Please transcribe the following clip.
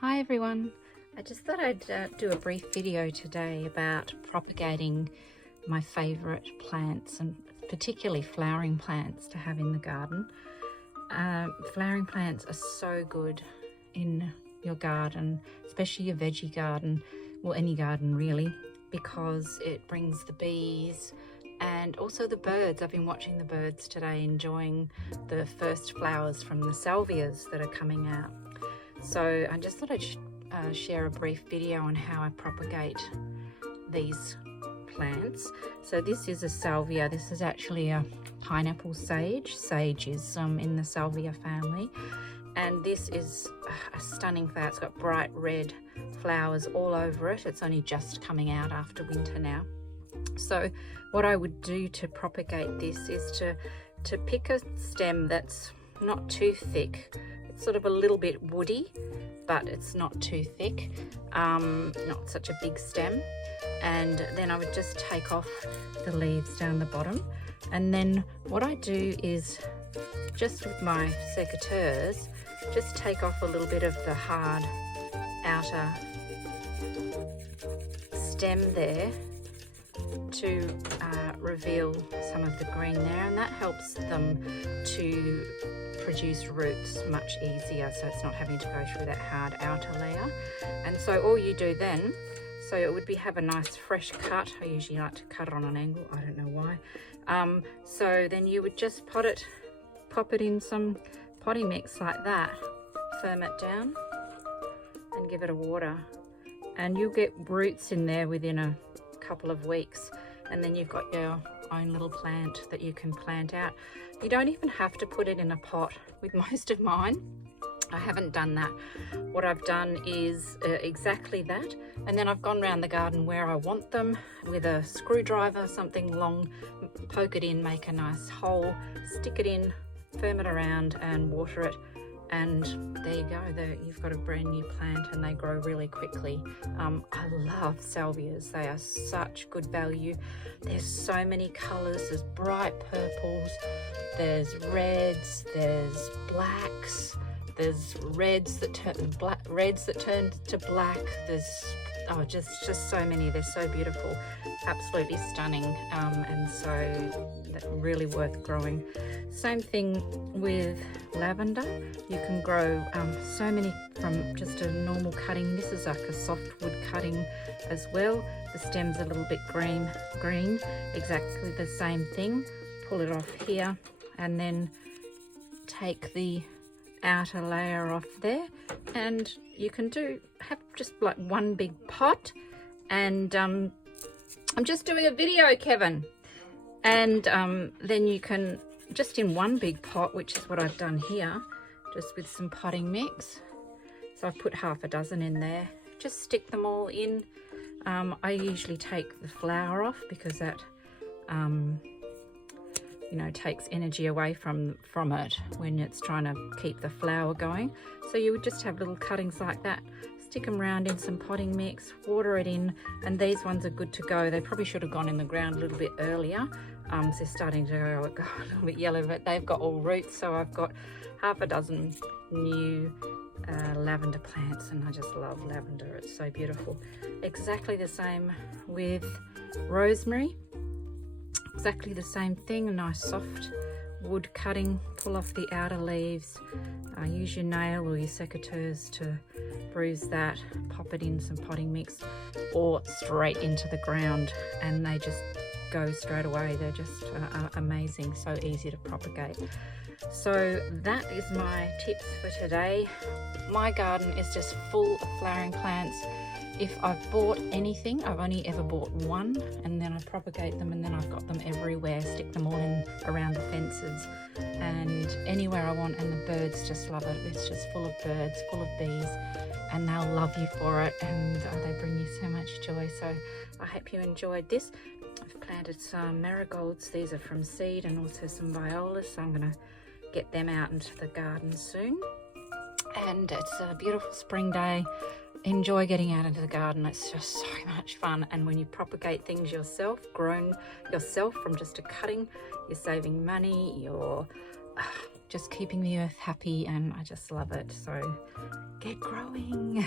Hi everyone, I just thought I'd do a brief video today about propagating my favourite plants, and particularly flowering plants to have in the garden. Flowering plants are so good in your garden, especially your veggie garden, well any garden really, because it brings the bees and also the birds. I've been watching the birds today, enjoying the first flowers from the salvias that are coming out. So I just thought I'd share a brief video on how I propagate these plants. So this is a salvia. This is actually a pineapple sage. Sage is in the salvia family. And this is a stunning flower. It's got bright red flowers all over it. It's only just coming out after winter now. So what I would do to propagate this is to pick a stem that's not too thick. Sort of a little bit woody, but it's not too thick, not such a big stem. And then I would just take off the leaves down the bottom, and then what I do is just with my secateurs just take off a little bit of the hard outer stem there to reveal some of the green there, and that helps them to produce roots much easier, so it's not having to go through that hard outer layer. And so all you do then, so it would be have a nice fresh cut. I usually like to cut it on an angle, I don't know why. So then you would just pop it in some potting mix like that, firm it down and give it a water, and you'll get roots in there within a couple of weeks, and then you've got your own little plant that you can plant out. You don't even have to put it in a pot with most of mine. I haven't done that. What I've done is exactly that, and then I've gone around the garden where I want them with a screwdriver, something long, poke it in, make a nice hole, stick it in, firm it around and water it, and there you go. You've got a brand new plant, and they grow really quickly. I love salvias. They are such good value. There's so many colours. There's bright purples, there's reds, there's blacks, there's reds that turn to black. There's just so many. They're so beautiful, absolutely stunning, and so really worth growing. Same thing with lavender. You can grow so many from just a normal cutting. This is like a softwood cutting as well. The stem's a little bit green, exactly the same thing. Pull it off here, and then take the outer layer off there, and you can have just like one big pot. And I'm just doing a video, Kevin. And then you can just in one big pot, which is what I've done here, just with some potting mix. So I've put half a dozen in there. Just stick them all in. I usually take the flower off because that takes energy away from it when it's trying to keep the flower going. So you would just have little cuttings like that, stick them around in some potting mix, water it in, and these ones are good to go. They probably should have gone in the ground a little bit earlier. So they're starting to go a little bit yellow, but they've got all roots. So I've got half a dozen new lavender plants, and I just love lavender. It's so beautiful. Exactly the same with rosemary. Exactly the same thing, a nice soft wood cutting, pull off the outer leaves, use your nail or your secateurs to bruise that, pop it in some potting mix or straight into the ground, and they just go straight away. They're just amazing, so easy to propagate. So that is my tips for today. My garden is just full of flowering plants. If I've bought anything, I've only ever bought one, and then I propagate them, and then I've got them everywhere, stick them all in around the fences and anywhere I want, and the birds just love it. It's just full of birds, full of bees, and they'll love you for it, and they bring you so much joy. So I hope you enjoyed this. I've planted some marigolds. These are from seed, and also some violas, so I'm going to get them out into the garden soon. And it's a beautiful spring day. Enjoy getting out into the garden. It's just so much fun, and when you propagate things yourself, grown yourself from just a cutting, you're saving money, you're just keeping the earth happy, and I just love it. So get growing.